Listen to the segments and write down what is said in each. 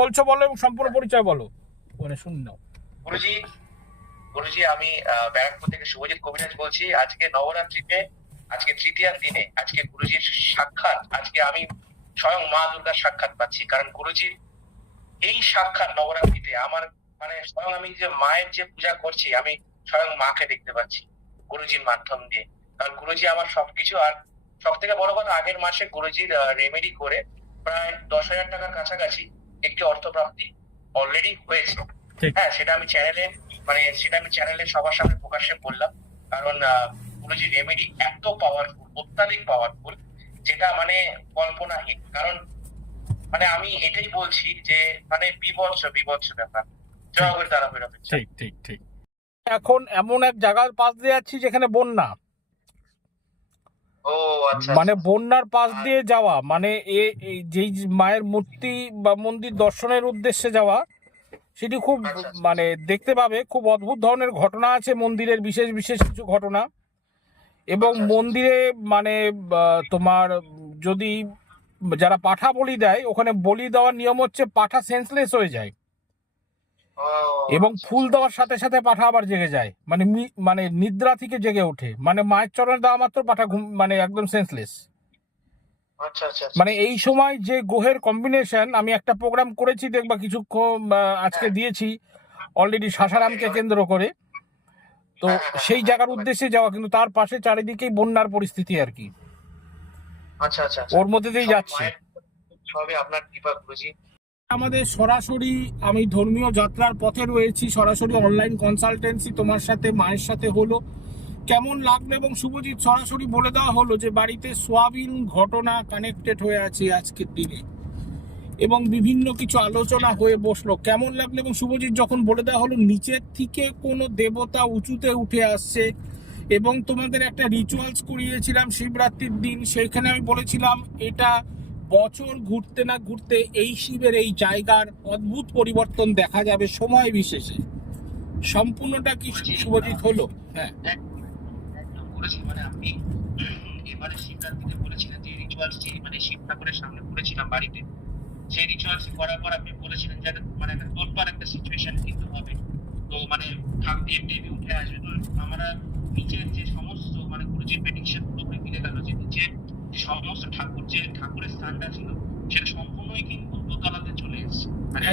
বলছো বলো এবং সম্পূর্ণ পরিচয় বলো। মানে শুনি নাও গুরুজি গুরুজি আমি ব্যারাকপুর থেকে শুভজিৎ কবিরাজ বলছি। আজকে নবরাত্রিতে আজকে তৃতীয় দিনে আজকে গুরুজির সাক্ষাৎ আজকে আমি স্বয়ং মা দুর্গার সাক্ষাৎ পাচ্ছি। কারণ গুরুজির এই সাক্ষাৎ নবরাত্রিতে আমার মানে স্বয়ং আমি যে মায়ের যে পূজা করছি আমি স্বয়ং মাকে দেখতে পাচ্ছি গুরুজির মাধ্যম দিয়ে। কারণ গুরুজি আমার সবকিছু আর সব থেকে বড় কথা আগের মাসে গুরুজির রেমেডি করে প্রায় দশ হাজার টাকার কাছাকাছি একটি অর্থপ্রাপ্তি অলরেডি হয়েছে। হ্যাঁ সেটা আমি চ্যানেলে মানে সেটা আমি চ্যানেলে সবার সামনে প্রকাশ্যে বললাম। কারণ গুরুজি রেমেডি এত পাওয়ারফুল অত্যাধিক পাওয়ারফুল যেটা মানে কল্পনাহীন। কারণ মানে আমি এটাই বলছি যে মানে বিভৎস বিভৎস ব্যাপার। জয় করে তারা বেরোবে ঠিক ঠিক ঠিক। এখন এমন এক জায়গার পাশ দিয়ে যাচ্ছি যেখানে বন্যা। মানে বন্যার পাশ দিয়ে যাওয়া মানে এ এই যেই মায়ের মূর্তি বা মন্দির দর্শনের উদ্দেশ্যে যাওয়া সেটি খুব আচ্ছা, আচ্ছা। মানে দেখতে পাবে খুব অদ্ভুত ধরনের ঘটনা আছে মন্দিরের বিশেষ বিশেষ কিছু ঘটনা এবং আচ্ছা, আচ্ছা। মন্দিরে মানে তোমার যদি যারা পাঠা বলি দেয় ওখানে বলি দেওয়ার নিয়ম হচ্ছে পাঠা সেন্সলেস হয়ে যায় এবং আচ্ছা, ফুল দেওয়ার সাথে সাথে পাঠা আবার জেগে যায়। মানে মানে নিদ্রা থেকে জেগে ওঠে। মানে মায়ের চরণে দেওয়া মাত্র পাঠা ঘুম মানে একদম সেন্সলেস আচ্ছা আচ্ছা আচ্ছা। মানে এই সময় যে গ্রহের কম্বিনেশন আমি একটা প্রোগ্রাম করেছি দেখবা কিছুক্ষণ আজকে দিয়েছি। অলরেডি শাসারামকে কেন্দ্র করে। তো হ্যাঁ, হ্যাঁ, সেই হ্যাঁ, জায়গার হ্যাঁ। উদ্দেশ্যে যাওয়া কিন্তু তার পাশে চারিদিকেই বন্যার পরিস্থিতি আর কি। আচ্ছা আচ্ছা আচ্ছা। ওর মধ্যে দিয়েই যাচ্ছে। সবই আপনার কৃপা গুরুজি। আমাদের সরাসরি আমি ধর্মীয় যাত্রার পথে রয়েছি, সরাসরি অনলাইন কনসালটেন্সি তোমার সাথে, মায়ের সাথে হলো। কেমন লাগল এবং শুভজিৎ, সরাসরি বলে দেওয়া হলো যে বাড়িতে সোয়াবিন ঘটনা কানেক্টেড হয়ে আছে আজকের দিনে এবং বিভিন্ন কিছু আলোচনা হয়ে বসল। কেমন লাগল এবং শুভজিৎ, যখন বলে দেওয়া হলো নিচের থেকে কোনো দেবতা উঁচুতে উঠে আসছে এবং তোমাদের একটা রিচুয়ালস করিয়েছিলাম শিবরাত্রির দিন সেইখানে আমি বলেছিলাম এটা বছর ঘুরতে না ঘুরতে এই শিবের এই জায়গার অদ্ভুত পরিবর্তন দেখা যাবে সময় বিশেষে। সম্পূর্ণটা কি শুভজিৎ হলো? হ্যাঁ। মানে আপনি এবারে শিবরাত্রিতে বলেছিলেন যে রিচুয়ালস যে মানে শিব ঠাকুরের সামনে করেছিলাম বাড়িতে। সেই রিচুয়ালস করার পর আপনি বলেছিলেন যে মানে একটা তোলপার একটা সিচুয়েশন কিন্তু হবে। তো মানে উঠে আসবে। তো আমরা নিচের যে সমস্ত মানে গুরুজির প্রেডিকশনগুলো মিলে গেল যে নিচে যে সমস্ত ঠাকুর যে ঠাকুরের স্থানটা ছিল সেটা সম্পূর্ণই কিন্তু দোতলাতে চলে এসেছে। মানে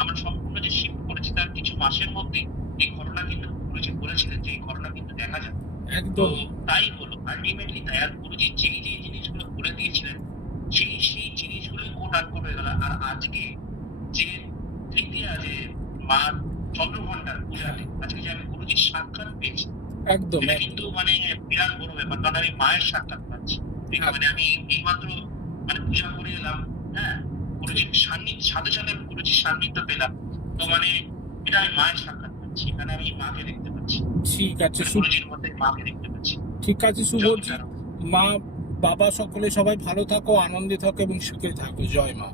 আমরা সম্পূর্ণ যে শিফট করেছি তার কিছু মাসের মধ্যেই এই ঘটনা কিন্তু গুরুজি বলেছিলেন যে এই ঘটনা কিন্তু দেখা যাবে একদম। তাই হলো আলটিমেটলি তাই আর গুরুজি যেই যেই জিনিসগুলো দিয়েছিলেন সেই সেই কোট করে গেল। আর আজকে যে তৃতীয়া যে মা চন্দ্রঘণ্টার পূজাতে আজকে যে আমি গুরুজির সাক্ষাৎ পেয়েছি একদম। কিন্তু মানে বিরাট বড় ব্যাপার। কারণ আমি মায়ের সাক্ষাৎ পাচ্ছি? মানে আমি এইমাত্র মানে পূজা করে এলাম হ্যাঁ? গুরুজির সান্নিধ্য সাথে সাথে আমি গুরুজির সান্নিধ্য পেলাম। তো মানে এটা আমি মায়ের সাক্ষাৎ পাচ্ছি এখানে আমি মাকে দেখতে পাচ্ছি। ঠিক আছে গুরুজির মধ্যে মাকে দেখতে পাচ্ছি। ঠিক আছে জয় মা বাবা সকলে সবাই ভালো থাকো আনন্দে থাকো এবং সুখে থাকো। জয় মা।